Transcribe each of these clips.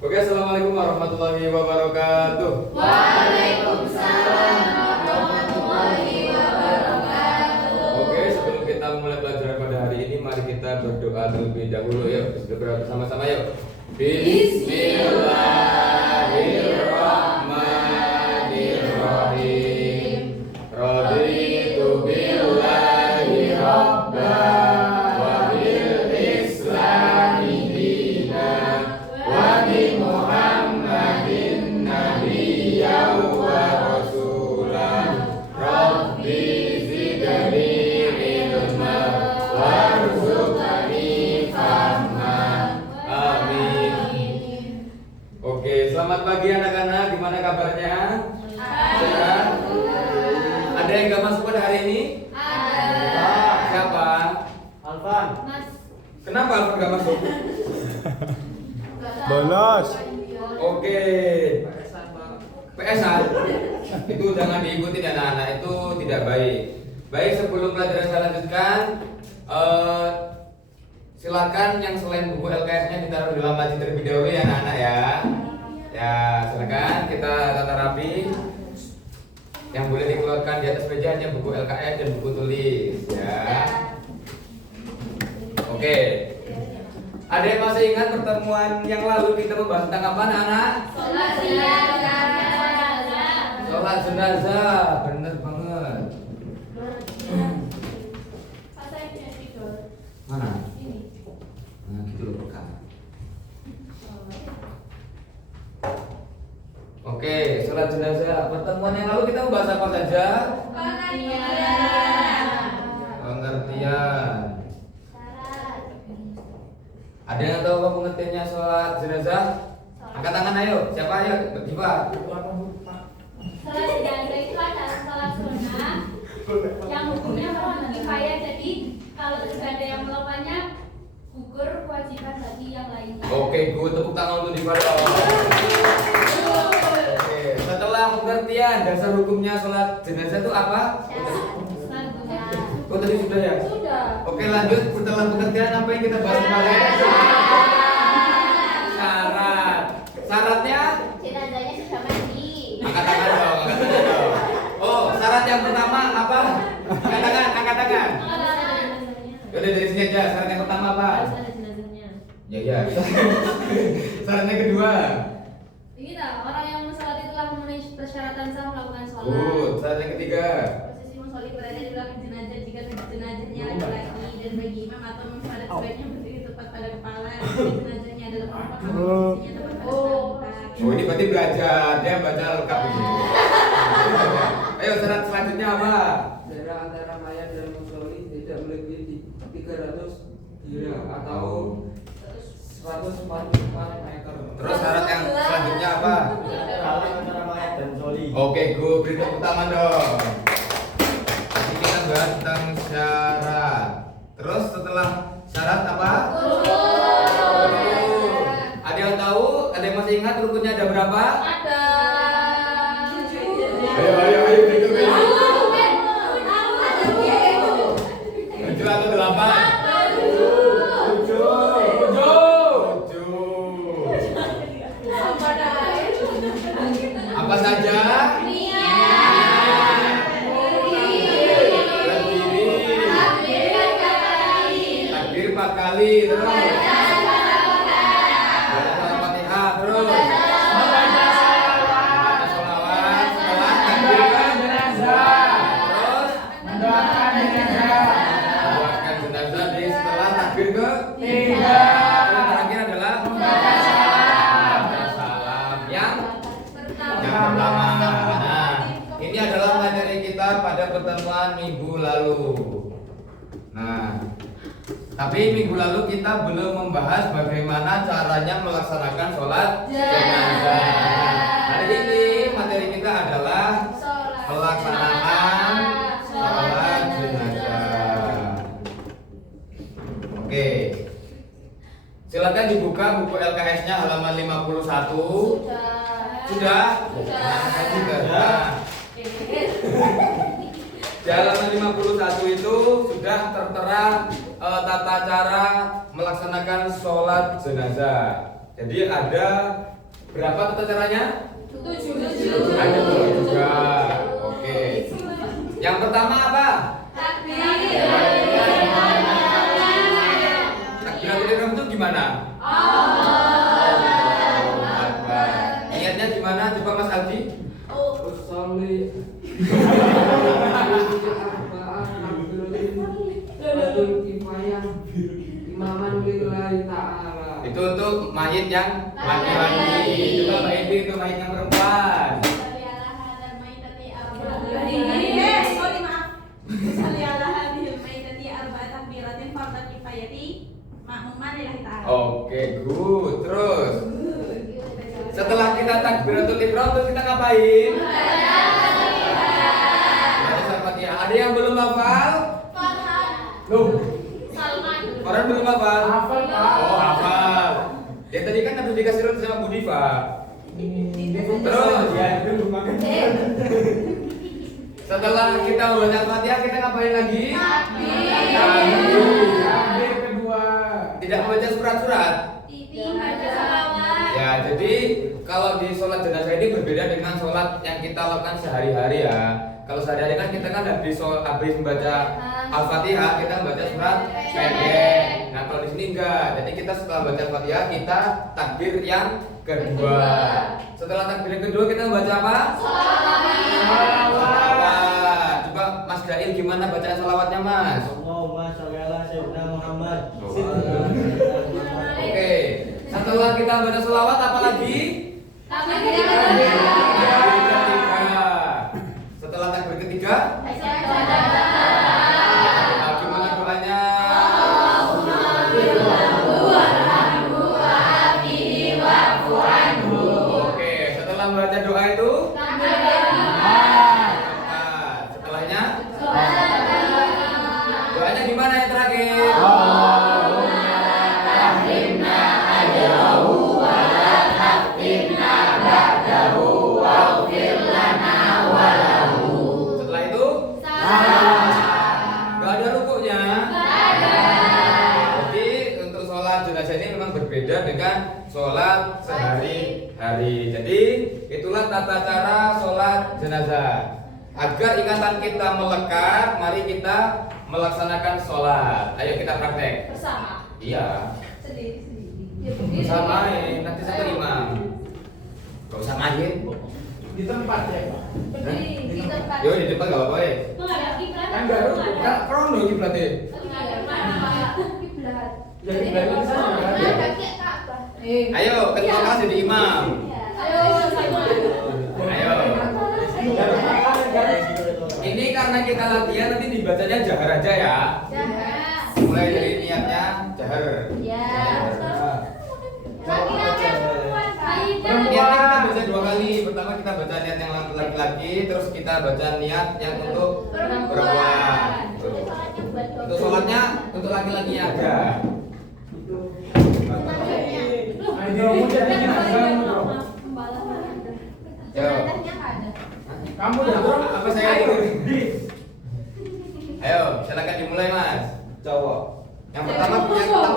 Oke, assalamualaikum warahmatullahi wabarakatuh. Waalaikumsalam warahmatullahi wabarakatuh. Oke, sebelum kita mulai pelajaran pada hari ini, mari kita berdoa terlebih dahulu ya. Berdoa bersama-sama yuk. Bismillahirrahmanirrahim. Raditu billahi rabban wa bil islami dinan wa bi Muhammadin nabiyyan wa rasulan. Rabbi zidni ilma warzuqni fahma. Amin. Oke, selamat pagi anak-anak. Gimana kabarnya? Sehat? Ada yang gak masuk pada hari ini? Ada. Siapa? Alvan. Mas. Kenapa Alfred gak masuk? Bolos. Oke. PS-an itu jangan diikuti anak-anak, itu tidak baik. Baik, sebelum pelajaran saya lanjutkan, silakan yang selain buku LKS-nya ditaruh dalam laci terlebih dahulu ya anak-anak ya. Ya, silakan kita tata rapi. Yang boleh dikeluarkan di atas meja hanya buku LKS dan buku tulis ya. Oke. Ada yang masih ingat pertemuan yang lalu kita membahas tentang apa anak-anak? Sholat jenazah. Sholat jenazah, bener banget. Pas saya punya tidur. Mana? Ini. Nah, gitu loh Kak. Oke, sholat jenazah. Pertemuan yang lalu kita membahas apa saja? Pengertian. Pengertian. Syarat. Ada yang tahu apa pengertiannya sholat jenazah? Angkat tangan ayo. Siapa ayo? Diva. Sholat jenazah itu adalah sholat sunnah yang hukumnya fardu kifayah. Jadi kalau tidak ada yang melakukannya, gugur kewajiban bagi yang lainnya. Oke, gue tepuk tangan untuk Diva. Oke, setelah pengertian dasar hukumnya sholat jenazah itu apa? Oh tadi sudah ya? Sudah. Oke, lanjut. Setelah pengertian apa yang kita bahas kemarin? Syarat. Syaratnya? Jenazahnya sudah mati. Angkat tangan dong, angkat tangan dong. Oh, syarat yang pertama apa? Angkat tangan, angkat tangan. Yaudah dari sini aja. Syarat yang pertama apa? Harus ada jenazahnya. Ya. Syaratnya kedua. Ini tak, orang yang sholat itu telah memenuhi persyaratan sah melakukan sholat. Good. Syarat yang ketiga. Posisi musolli berada di belakang jenazah jika jenazahnya laki-laki dan bagi imam atau menghadap sebaiknya berdiri tepat pada kepala jika jenazahnya adalah perempuan maka posisinya tepat pada kepala. Oh ini berarti belajar. Dia baca lengkap ini. Ayo syarat selanjutnya apa? Jarak antara mayat dan musolli tidak melebihi 300 dira atau 144 meter. Terus syarat yang selanjutnya apa? Jarak antara mayat dan soli. Oke, gue beri tepuk tangan dong. Jadi kita bahas tentang syarat. Terus setelah syarat apa? Rukun. Ada yang tahu? Ada yang masih ingat rukunnya ada berapa? Ada. Ayo, hitung. 7 atau 8? 7. Apa saja? Takbir 4 kali. Terus baca Al-Fatihah. Terus baca sholawat. Setelah takbir terus mendoakan jenazah di setelah takbir ketiga. Yang terakhir adalah membaca salam yang pertama. Nah, ini adalah materi kita pada pertemuan minggu lalu. Nah, tapi minggu lalu kita belum membahas bagaimana caranya melaksanakan sholat jenazah. Hari ini materi kita adalah pelaksanaan sholat jenazah. Oke. Silakan dibuka buku LKS-nya halaman 51. Sudah? Saya juga. Nah, di halaman 51 itu sudah tertera tata cara melaksanakan sholat jenazah. Jadi ada berapa tata caranya? 7. Ada 7 juga. Oke. Yang pertama apa? Takbiratul ihram itu gimana? Niatnya gimana? Coba Mas Aldi. Usolli Fatul kifayah imaman lillahi ta'ala. Itu untuk mayit yang laki-laki. Coba Mbak Evi untuk mayit yang perempuan. Oke, good. Terus setelah kita takbiratul ihram terus kita ngapain? Baca surat Fatihah. Ada yang belum hafal? Loh, orang belum hafal? Hafal, Pak. Oh, hafal. Ya tadi kan habis dikasih roti sama Bu Diva. Terus Ya, itu makan. setelah kita membaca Fatihah kita ngapain lagi? Takbir kedua. Tidak membaca surat-surat. Ya, jadi kalau di sholat jenazah ini berbeda dengan sholat yang kita lakukan sehari-hari ya. Kalau sehari-hari kan kita kan habis membaca Al-Fatihah kita membaca surat pendek. Nah kalau di sini enggak. Jadi kita setelah baca Al-Fatihah kita takbir yang kedua. Setelah takbir yang kedua kita membaca apa? Salawat. Coba Mas Dail gimana bacaan salawatnya Mas? Allahumma sholli ala sayyidina Muhammad. Oke. Setelah kita baca salawat apa lagi? Takbir ketiga. Setelah takbir ketiga, gimana doanya? Oke, setelah membaca doa itu, setelahnya, doanya gimana yang terakhir? Setelah itu, nggak ada rukuknya. Jadi untuk sholat jenazah ini memang berbeda dengan sholat sehari-hari. Jadi itulah tata cara sholat jenazah. Agar ingatan kita melekat, mari kita melaksanakan sholat. Ayo kita praktek. Bersama. Iya. Bersama ini nanti satu imam. Gak usah main. Di tempat ya, Pak. Yo di depan gak apa-apa ya. Kan baru kan krono kiblatnya. Ya di belakang sana kan. Ayo ketua kelas jadi imam. Ayo. Ini karena kita latihan nanti dibacanya jahar aja ya. Mulai dari niatnya jahar. Niatnya kita baca 2 kali. Pertama kita baca niat yang laki-laki, terus kita baca niat yang untuk perempuan. Untuk sholatnya untuk laki-lakinya aja. Ayo mudah ini bro. Yo. Kamu ya bro. Apa saya Ayo, silakan dimulai Mas. Cowok. Yang pertama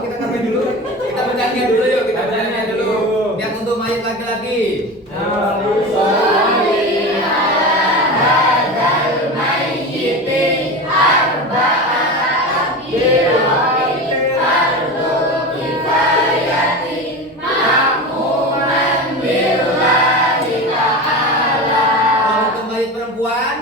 kita ngapain dulu? Kita baca niat dulu yuk, kita baca niat dulu. Niat untuk mayat laki-laki. Kalau untuk mayat perempuan,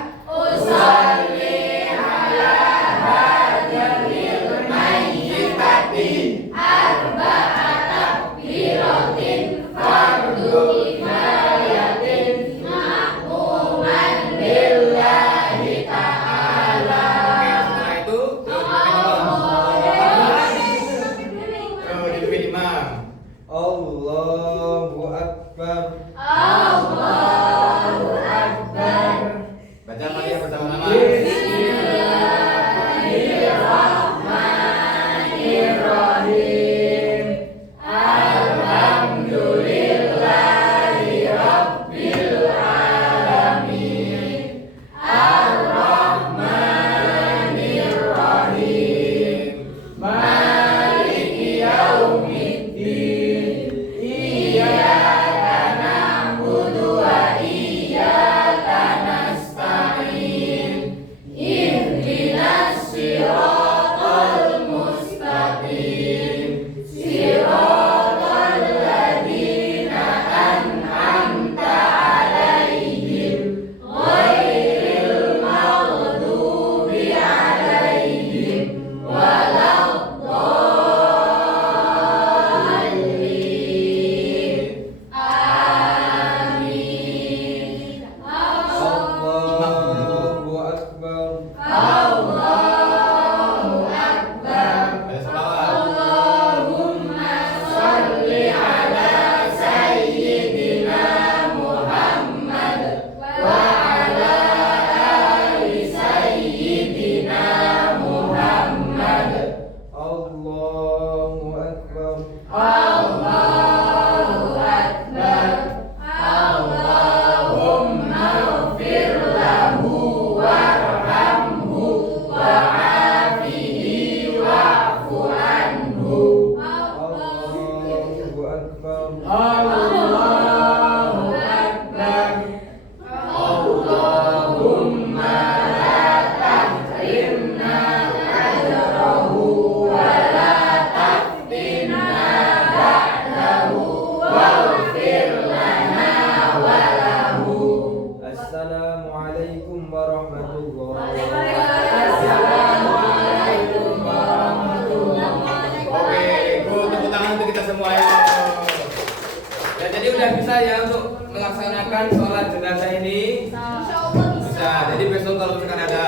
melaksanakan sholat jenazah ini? Insya Allah Bisa. Jadi besok kalau misalkan ada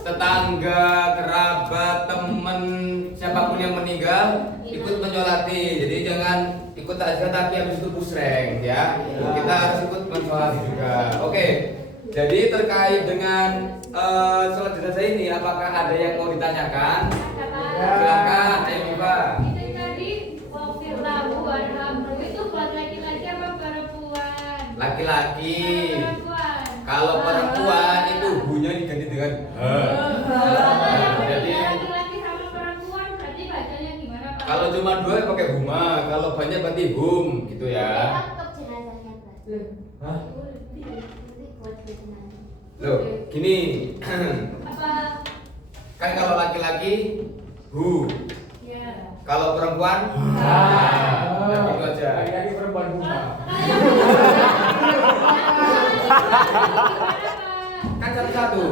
tetangga, kerabat, teman, siapapun yang meninggal ikut menyolati. Jadi jangan ikut aja tapi habis itu pusreng ya. Kita harus ikut mensolati juga. Oke. Jadi terkait dengan sholat jenazah ini, apakah ada yang mau ditanyakan? Silakan, ayo Mbak. Itu tadi wafir lahu warhamhu itu buat laki-laki apa perempuan? Laki-laki. Perempuan. Kalau perempuan itu hunya diganti dengan Kalau yang Jadi laki-laki sama perempuan berarti bacanya gimana Pak? kalau cuma dua pakai huma, kalau banyak berarti hum gitu ya. Tetap jenazahnya, Pak. Hah? Nanti buat jenazah. Loh, gini. Apa? Kan kalau laki-laki hu, Ya. kalau perempuan nah, gitu aja. Laki-laki perempuan bunga. Kan satu-satu.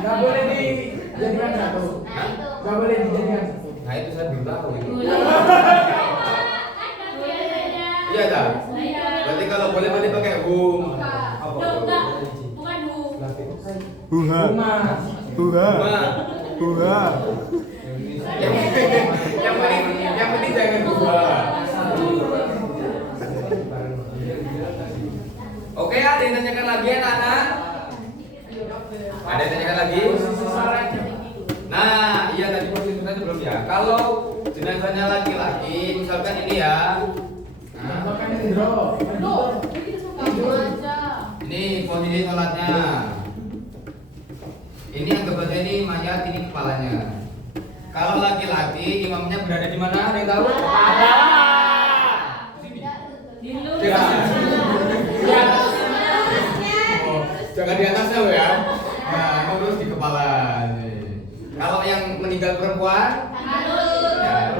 Gak boleh dijadikan satu. Nah, itu. Gak boleh dijadikan satu. Nah itu saya belum tahu itu. Iya Iya tak? Berarti kalau boleh berarti pakai hum. Bukan hu. Bunga. Huma. Yang penting jangan dua. Oke, ada yang tanyakan lagi anak-anak? Ada yang tanyakan lagi? Nah, iya tadi posisi saya belum ya. Kalau jenazahnya laki-laki, misalkan ini ya. Nah, Makan Indro. ini posisi sholatnya. Ini anggap aja ini mayat, ini kepalanya. Kalau laki-laki, imamnya berada di mana? Ada yang tahu? Di atas. Oh, jangan di atasnya loh ya. Nah, lurus di kepala. Kalau yang meninggal perempuan, ya,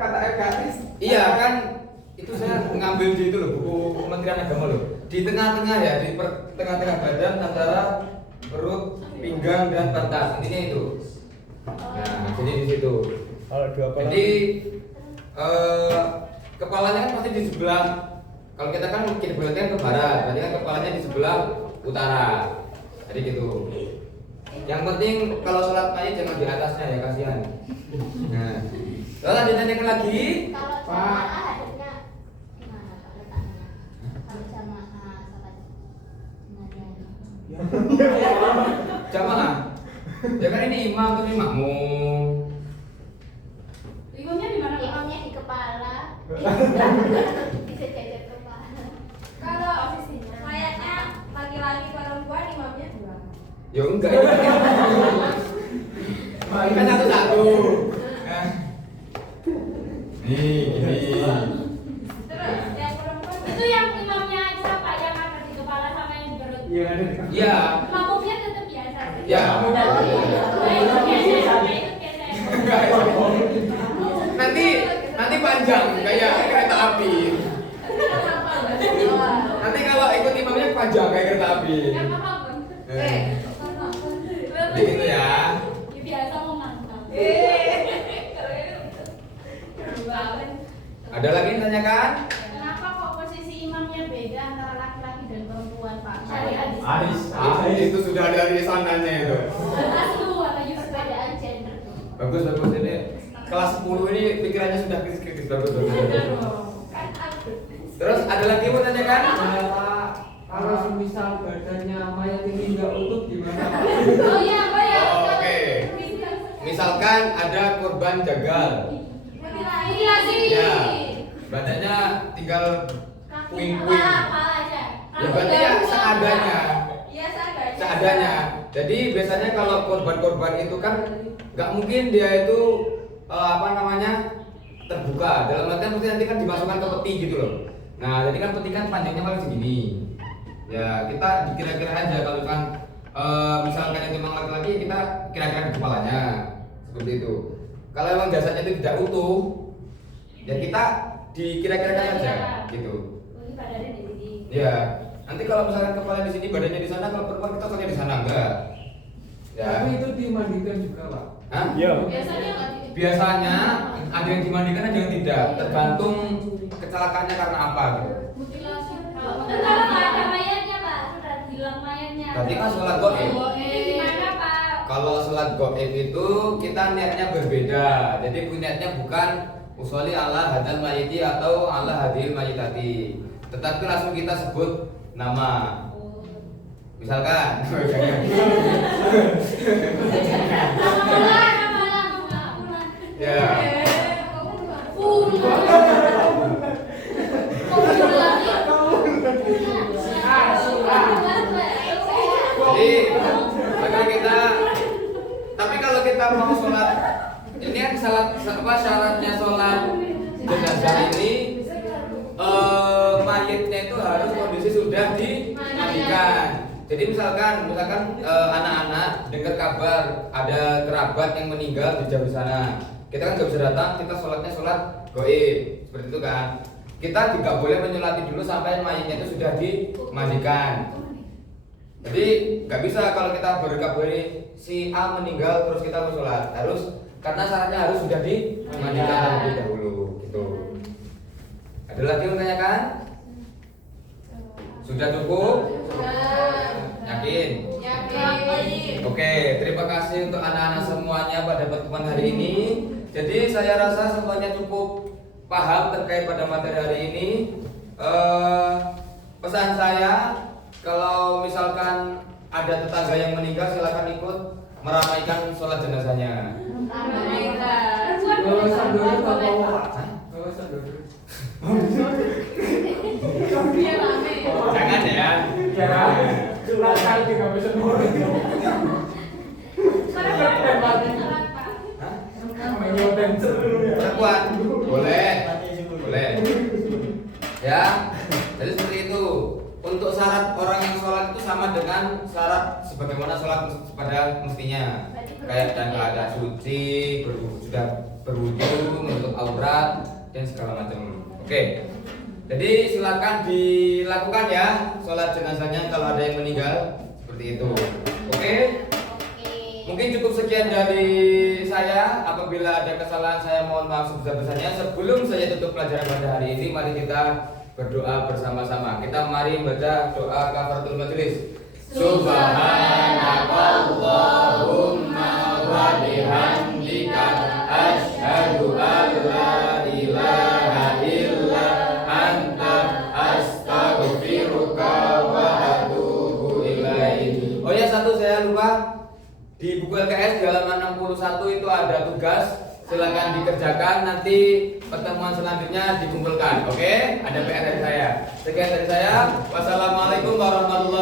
Kata RKS. iya kan itu saya ngambil di itu loh buku Kementerian Agama loh. Di tengah-tengah ya, di tengah-tengah badan antara perut, pinggang dan pantat. Intinya itu. Nah, jadi di situ. Kalau dua Jadi kepalanya kan pasti di sebelah. Kalau kita kan kiblatnya ke barat, berarti kan kepalanya di sebelah utara. Jadi gitu. Yang penting kalau sholat mayat jangan di atasnya ya, kasihan. Nah, lalu ada tanyakan lagi? Kalau Pak. jamaah hadapnya gimana Pak letaknya? Kalau jamaah salat jenazah. Jamaah. Ya kan ini imam atau makmum. Imamnya di mana Pak? Imamnya di kepala. Bisa jajar kepala. Kalau mayatnya laki-laki perempuan imamnya dua. Ya enggak ini kan satu-satu. Nah. Nih, gini. Terus yang perempuan Itu yang imamnya siapa yang ada di kepala sama yang di perut? Iya ada. Iya. Makmumnya tetap biasa. Ya. Oh, iya. Nah, itu biasa. Nanti panjang kayak kereta api. Nanti kalau ikut imamnya panjang kayak kereta api. Yang paham, Bang? Jadi gitu ya. Ya, biasa mau mantap. Ada lagi yang tanyakan? Kenapa kok posisi imamnya beda antara laki-laki dan perempuan, Pak? Syariat Itu sudah dari sananya itu. Aslu atau justru Perbedaan gender. Bagus bagus ini kelas 10 ini pikirannya sudah kritis bagus bagus. Terus ada lagi yang mau tanyakan? Kalau semisal badannya mayat ini nggak utuh gimana Pak? Oh iya, Pak ya. Oke. Misalkan ada korban jagal. Mutilasi. Ya. Badannya tinggal puing-puing. Apa aja? Ya berarti ya seadanya. Iya seadanya. Seadanya. Jadi biasanya kalau korban-korban itu kan nggak mungkin dia itu terbuka. Dalam artian pasti nanti kan dimasukkan ke peti gitu loh. Nah, jadi kan peti kan panjangnya paling segini. Ya kita kira-kira aja kalau kan misalkan yang memang laki-laki kita kira-kira di kepalanya seperti itu. Kalau memang jasadnya itu tidak utuh, ya kita dikira-kirakan saja gitu. Ini badannya di sini. Ya, nanti kalau misalkan kepala di sini, badannya di sana, kalau perempuan kita kepalanya di sana enggak. Ya. Tapi itu dimandikan juga, Pak. Hah? Iya. Biasanya nggak di- Biasanya ada yang dimandikan, ada yang tidak, tergantung kecelakaannya karena apa gitu. mutilasi. Kalau nggak ada mayatnya Pak, sudah hilang mayatnya. Berarti kan sholat goib. Itu gimana Pak? Kalau sholat goib itu kita niatnya berbeda. Jadi niatnya bukan usolli ala hadal mayiti atau ala hadil mayitati, tetapi langsung kita sebut nama. Misalkan, ya. Jadi maka kita, tapi kalau kita mau sholat, ini kan syaratnya sholat jenazah ini, mayitnya itu harus kondisi sudah dimandikan. Jadi misalkan anak-anak dengar kabar ada kerabat yang meninggal di jauh sana, kita kan nggak bisa datang, kita sholatnya sholat goib seperti itu kan. Kita tidak boleh menyolati dulu sampai mayitnya itu sudah dimandikan. Jadi nggak bisa kalau kita berkabari si A meninggal terus kita mau sholat, harus karena syaratnya harus sudah dimandikan terlebih dahulu gitu. Ada lagi yang menanyakan? Sudah cukup? Yakin? Oke, terima kasih untuk anak-anak semuanya pada pertemuan hari ini. Jadi saya rasa semuanya cukup paham terkait pada materi hari ini. Pesan saya, kalau misalkan ada tetangga yang meninggal, silakan ikut meramaikan sholat jenazahnya. Bawa sandalnya tak bawa, Pak. Bawa sandalnya. Jangan ya. Jangan. Surat kali juga bisa nulis. Hah? Menyoten seluruhnya. Perempuan boleh, boleh. Ya, jadi seperti itu. Untuk syarat orang yang sholat itu sama dengan syarat sebagaimana sholat pada mestinya. Kayak dan keadaan suci, sudah berwudu, menutup aurat dan segala macam. Oke. Jadi silakan dilakukan ya sholat jenazahnya kalau ada yang meninggal seperti itu. Oke. Mungkin cukup sekian dari saya. Apabila ada kesalahan saya mohon maaf sebesar-besarnya. Sebelum saya tutup pelajaran pada hari ini, mari kita berdoa bersama-sama. Kita mari baca doa kafaratul majelis. Subhanakallahumma wa bihamdika asyhadu an la ilaha illa anta astaghfiruka wa atubu ilaik. Oh ya, satu saya lupa. Di buku LKS di halaman 61 itu ada tugas, silakan dikerjakan, nanti pertemuan selanjutnya dikumpulkan. Oke? Ada PR dari saya. Sekian dari saya. Wassalamualaikum warahmatullahi